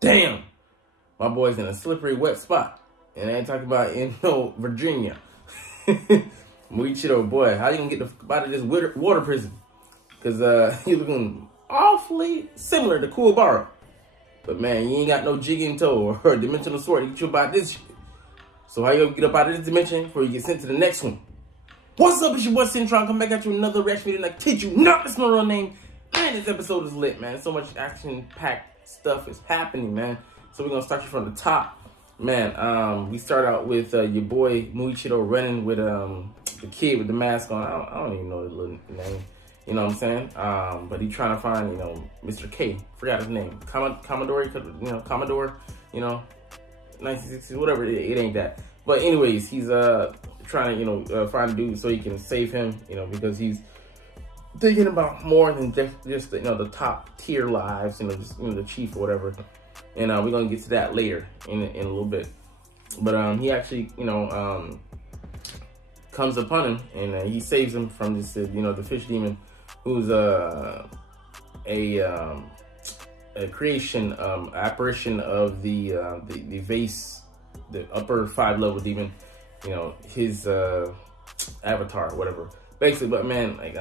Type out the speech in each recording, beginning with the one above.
damn, my boy's in a slippery, wet spot. And I ain't talking about in Virginia. Muichiro, boy, how you gonna get out of this water prison? Because he's looking awfully similar to Kuwabara. But man, you ain't got no jigging toe or dimensional sword to get you about this shit. So how you gonna get up out of this dimension before you get sent to the next one? What's up, it's your boy Cintron. Come back at you with another reaction video. And I kid you not, it's my real name. Man, this episode is lit, man. So much action-packed stuff is happening, man. So we're gonna start you from the top. Man, we start out with your boy Muichiro running with the kid with the mask on. I don't even know the little name. You know what I'm saying? But he's trying to find, Mr. K. Forgot his name. Commodore, Commodore, 1960s, whatever. It ain't that. But anyways, he's trying to, find a dude so he can save him, because he's thinking about more than just the top tier lives, just the chief or whatever. And we're gonna get to that later in a little bit. But he actually, comes upon him and he saves him from this, the fish demon, who's a creation, apparition of the vase, the upper 5-level demon, his avatar, whatever. Basically, but man, like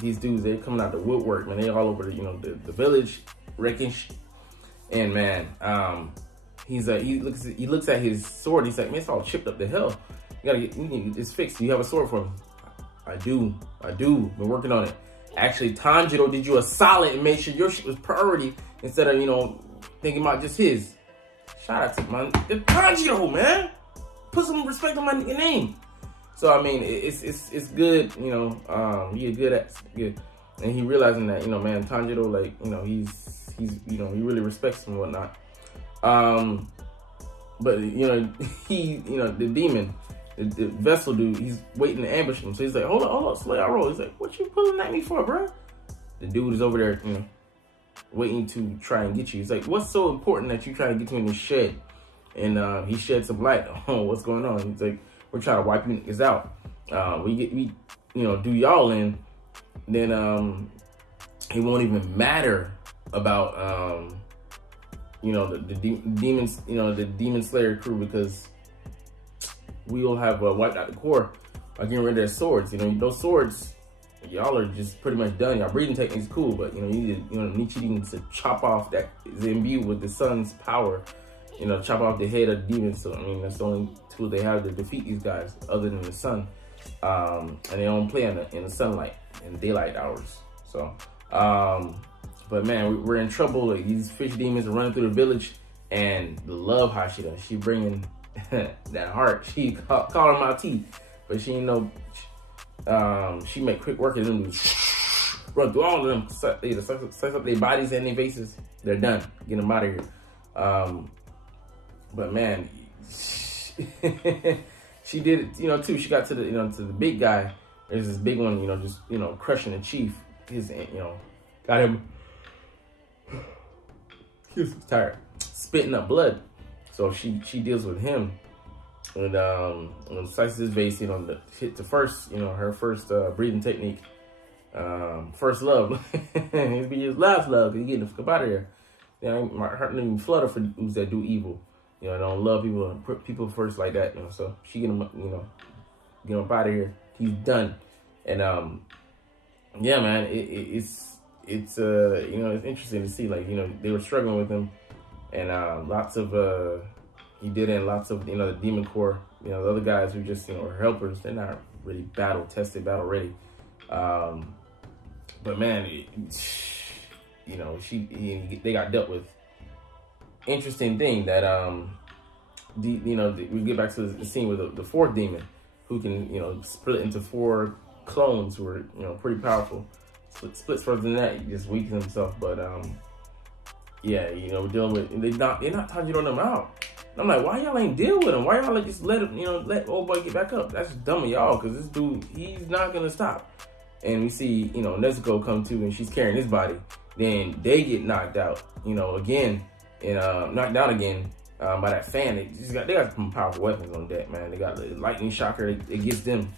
these dudes, they're coming out the woodwork, man. They all over the village, wrecking. And man, he looks at his sword. He's like, man, it's all chipped up to hell. We need to get this fixed. Do you have a sword for me? I do. Been working on it. Actually, Tanjiro did you a solid and made sure your shit was priority instead of, thinking about just his. Shout out to Tanjiro, man. Put some respect on my name. So I mean, it's good. He good. And he realizing that, man, Tanjiro, like, he really respects him and whatnot. But the demon, the vessel dude, he's waiting to ambush him. So he's like, hold on, slow down, roll. He's like, what you pulling at me for, bro? The dude is over there, waiting to try and get you. He's like, what's so important that you try to get me in this shed? And he shed some light on what's going on. He's like, we're trying to wipe you niggas out. We do y'all in, then it won't even matter about the demons, the demon slayer crew, because we will have wiped out the core by getting rid of their swords. Those swords, y'all are just pretty much done. Y'all breathing technique's cool, but you need Nichi needs to chop off that is imbued with the sun's power. Chop off the head of the demons. So I mean, that's the only tool they have to defeat these guys, other than the sun. And they don't play in the sunlight and daylight hours. So, but man, we're in trouble. Like, these fish demons are running through the village, and the love hashira, she bringing that heart. She called her my teeth, but she she make quick work of them. Run through all of them, suck up their bodies and their faces. They're done. Get them out of here. But man, she did it, too. She got to the, to the big guy. There's this big one, just, crushing the chief. His, got him. He was tired, spitting up blood. So she deals with him, and slices his vase. Hit the first, her first breathing technique. First love. It'd be his last love. Cause he getting the fuck out of here. My heart didn't even flutter for dudes that do evil. I don't love people and put people first like that. So she get him, get him up out of here. He's done. And yeah, man, it's interesting to see, like, they were struggling with him, and lots of he did, and lots of the demon core, the other guys who just are helpers. They're not really battle tested, battle ready. But man, they got dealt with. Interesting thing that we get back to the scene with the fourth demon, who can split into 4 clones who are pretty powerful. Splits further than that, he just weakens himself. But yeah, we're dealing with, they're not Tanjiro them out. And I'm like, why y'all ain't deal with him? Why y'all just let him, let old boy get back up? That's dumb of y'all, because this dude, he's not gonna stop. And we see Nezuko come too, and she's carrying his body. Then they get knocked out, again, and knocked down again by that fan. They got some powerful weapons on deck, man. They got the lightning shocker. It gets them,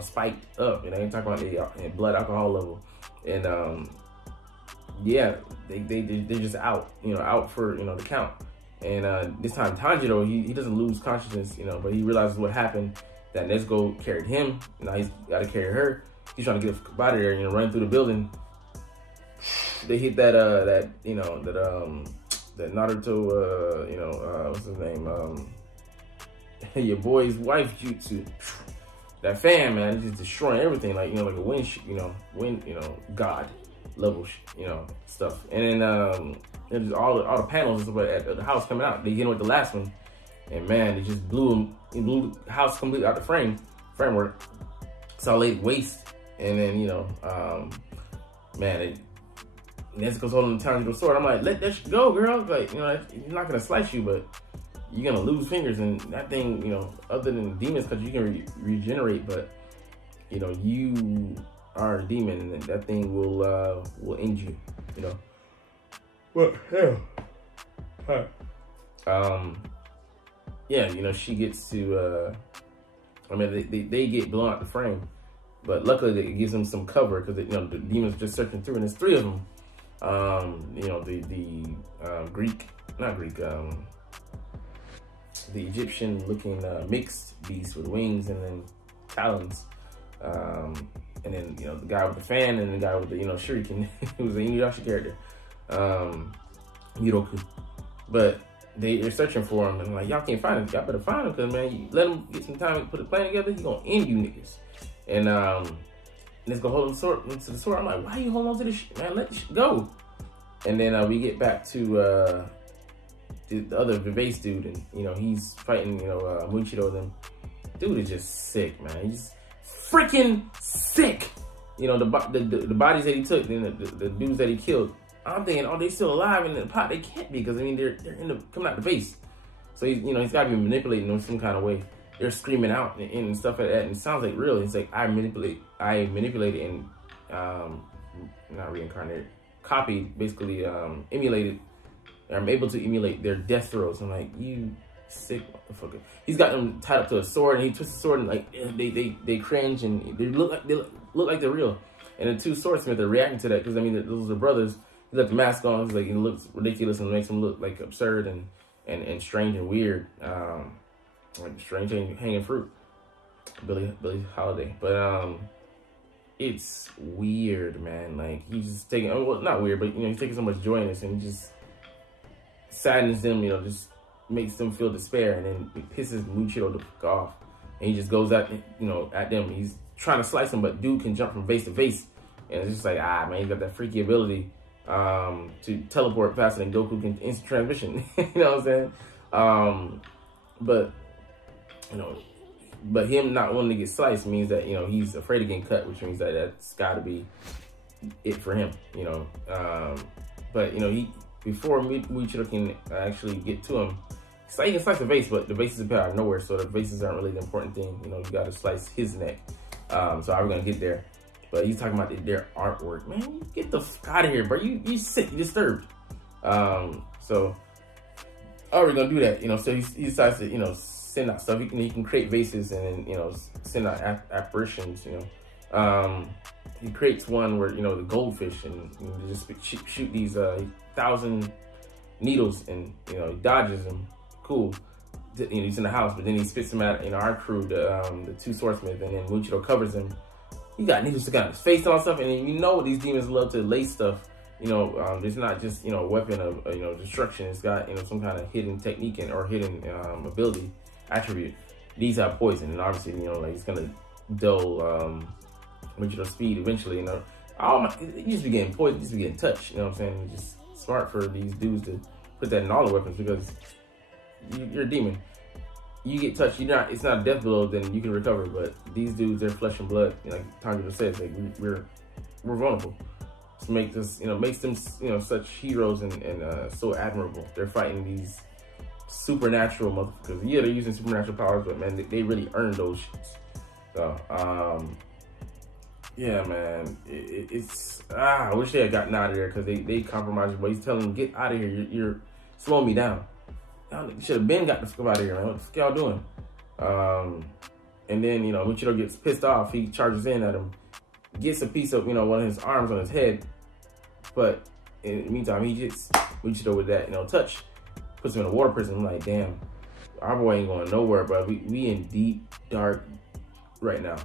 spiked up. And I ain't talking about the blood alcohol level. And yeah, they're just out, you know, out for, you know, the count. And this time Tanjiro, he doesn't lose consciousness, you know, but he realizes what happened, that Nezuko carried him. Now he's got to carry her. He's trying to get out of there, you know, run through the building. They hit that Naruto, you know, what's his name? Your boy's wife jutsu. That fan, man, just destroying everything, like, you know, like a wind, god level, you know, stuff. And then there's all the panels and stuff at the house coming out. They get in with the last one, and man, it just blew the house completely out the framework. So I laid waste, and then, you know, man, Nezuko's holding the Tanjiro's sword. I'm like, let that shit go, girl. Like, you know, he's not gonna slice you, but you're gonna lose fingers. And that thing, you know, other than demons, because you can regenerate, but you know, you are a demon, and that thing will end you. You know. What hell? Yeah, you know, she gets to. I mean, they get blown out the frame, but luckily it gives them some cover, because you know the demons are just searching through, and there's 3 of them. You know, the Egyptian looking mixed beast with wings and then talons, and then, you know, the guy with the fan, and the guy with the, you know, shuriken, who was the Inuyasha character, Miroku. But they're searching for him, and like, y'all can't find him. Y'all better find him, because man, you let him get some time to put a plan together, he gonna end you niggas. And let's go hold into the sword. I'm like, why are you holding on to this shit, man? Let this shit go. And then we get back to the other Vivase dude, and you know, he's fighting, you know, Muichiro. Them dude is just sick, man. He's freaking sick. You know, the bodies that he took, then the dudes that he killed. I'm thinking, oh, they still alive in the pot? They can't be, because I mean, they're coming out the base. So he's, you know, he's got to be manipulating them some kind of way. They're screaming out and stuff like that, and it sounds like real. It's like I manipulated and not reincarnated, copied, basically emulated. I'm able to emulate their death throes. I'm like, you sick motherfucker. He's got them tied up to a sword, and he twists the sword, and like they cringe, and they look like they're real. And the 2 swordsmiths are reacting to that, because I mean, those are brothers. He left the mask on. It's like, it looks ridiculous and makes him look like absurd and strange and weird. Like strange hanging fruit, Billy Holiday. But it's weird, man. Like, he's just taking, well, not weird, but you know, he's taking so much joy in this, and he just saddens them, you know, just makes them feel despair, and then it pisses Muichiro the fuck off, and he just goes at, you know, at them. He's trying to slice them, but dude can jump from vase to vase, and it's just like, man, he's got that freaky ability to teleport faster than Goku can instant transmission. You know what I'm saying? But you know, but him not wanting to get sliced means that, you know, he's afraid of getting cut, which means that that's got to be it for him, you know. But you know, before Muichiro can actually get to him, so he can slice the vase, but the vases appear out of nowhere, so the vases aren't really the important thing. You know, you got to slice his neck. So how we're gonna get there? But he's talking about their artwork, man. You get the fuck out of here, bro. You sick, you disturbed. So how are we gonna do that? You know, so he decides to, you know, send out stuff. He can create vases, and then, you know, send out apparitions. You know, he creates one where, you know, the goldfish, and you know, just shoot these 1,000 needles, and you know, he dodges them. Cool. You know, he's in the house, but then he spits them at, you know, our crew, the 2 swordsmiths, and then Muichiro covers him. He got needles stuck on his face and all stuff, and then, you know, these demons love to lace stuff. You know, it's not just, you know, a weapon of, you know, destruction. It's got, you know, some kind of hidden technique or hidden ability, attribute. These have poison, and obviously, you know, like, it's gonna dull Muichiro's speed eventually. You know, you just be getting poisoned, you just be getting touched. You know what I'm saying? It's just smart for these dudes to put that in all the weapons, because you're a demon. You get touched, it's not a death blow, then you can recover. But these dudes, they're flesh and blood. You know, like Tanjiro says, like, we're vulnerable. So makes them, you know, such heroes and so admirable. They're fighting these supernatural motherfuckers. Yeah, they're using supernatural powers, but man, they really earn those shits. So yeah, man, it's I wish they had gotten out of there, because they compromised. But he's telling them, get out of here. You're slowing me down. Y'all should have been got the fuck out of here, man. What the fuck y'all doing? And then, you know, Muichiro gets pissed off. He charges in at him, gets a piece of, you know, one of his arms on his head, but in the meantime, he just reached over that, touch, puts him in a water prison. I'm like, damn, our boy ain't going nowhere, bro. We in deep, dark right now.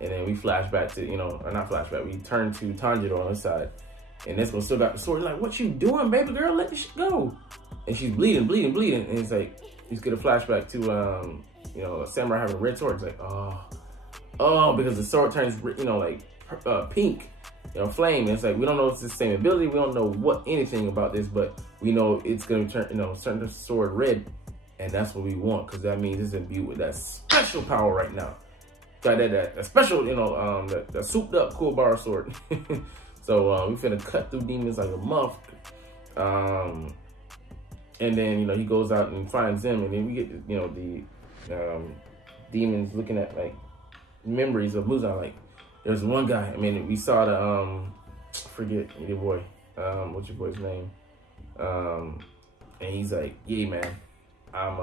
And then we flash back to, or not flashback, we turn to Tanjiro on his side. And this one still got the sword. Like, what you doing, baby girl? Let this shit go. And she's bleeding. And it's like, he's get a flashback to, a samurai having a red sword. It's like, oh, because the sword turns, pink, flame. And it's like, we don't know if it's the same ability. We don't know anything about this, but we know it's going to turn, turn the sword red. And that's what we want, because that means it's imbued with that special power right now. Got that special, that souped up cool bar sword. So we finna cut through demons like a muff. And then, he goes out and finds them, and then we get, the demons looking at like memories of Muzan. Like, there's one guy, we saw the, forget your boy, what's your boy's name? And he's like, yeah, man, I'm,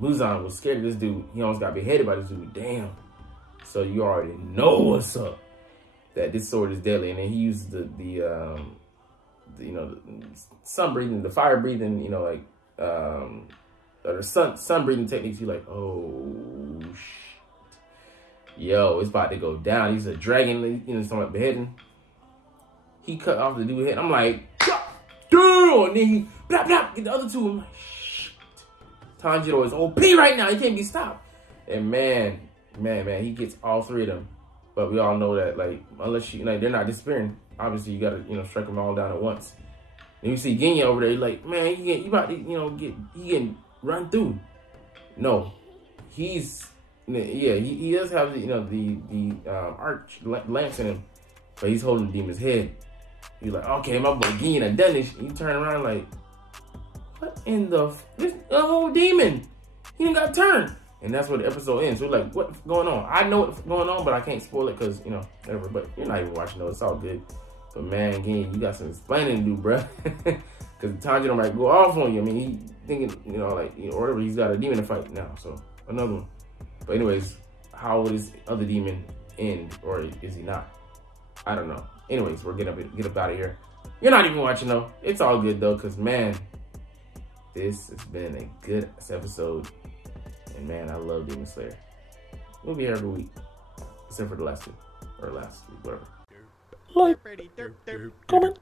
Muzan was scared of this dude. He almost got beheaded by this dude. Damn. So you already know what's up. That this sword is deadly. And then he uses the sun breathing, the fire breathing, or the sun breathing techniques. You're like, oh, shit. Yo, it's about to go down. He's a dragon, something like beheading. He cut off the dude's head. I'm like, dude! And then he, blah, blah, get the other two. I'm like, shit. Tanjiro is OP right now. He can't be stopped. And man, he gets all three of them. But we all know that, like, unless they're not disappearing, obviously you gotta, strike them all down at once. And you see Genya over there, you're like, man, you about to, he getting run through. No, he's, he does have the arch lance in him, but he's holding the demon's head. He's like, okay, my boy Genya done this. You turn around like, what in the whole demon? He ain't got turned. And that's where the episode ends. We're like, what's going on? I know what's going on, but I can't spoil it because, whatever. But you're not even watching, though. It's all good. But, man, again, you got some explaining to do, bro. Because Tanjiro might go off on you. He thinking, or whatever. He's got a demon to fight now. So, another one. But anyways, how will this other demon end? Or is he not? I don't know. Anyways, we're get up out of here. You're not even watching, though. It's all good, though. Because, man, this has been a good episode. And man, I love Demon Slayer. We'll be here every week. Except for the last two. Or last week, whatever. Like, comment,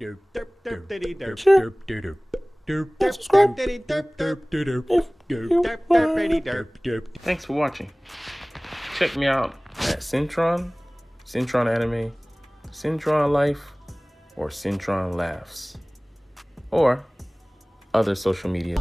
share, and subscribe if you want. Thanks for watching. Check me out at Cintron, Cintron Anime, Cintron Life, or Cintron Laughs. Or other social media.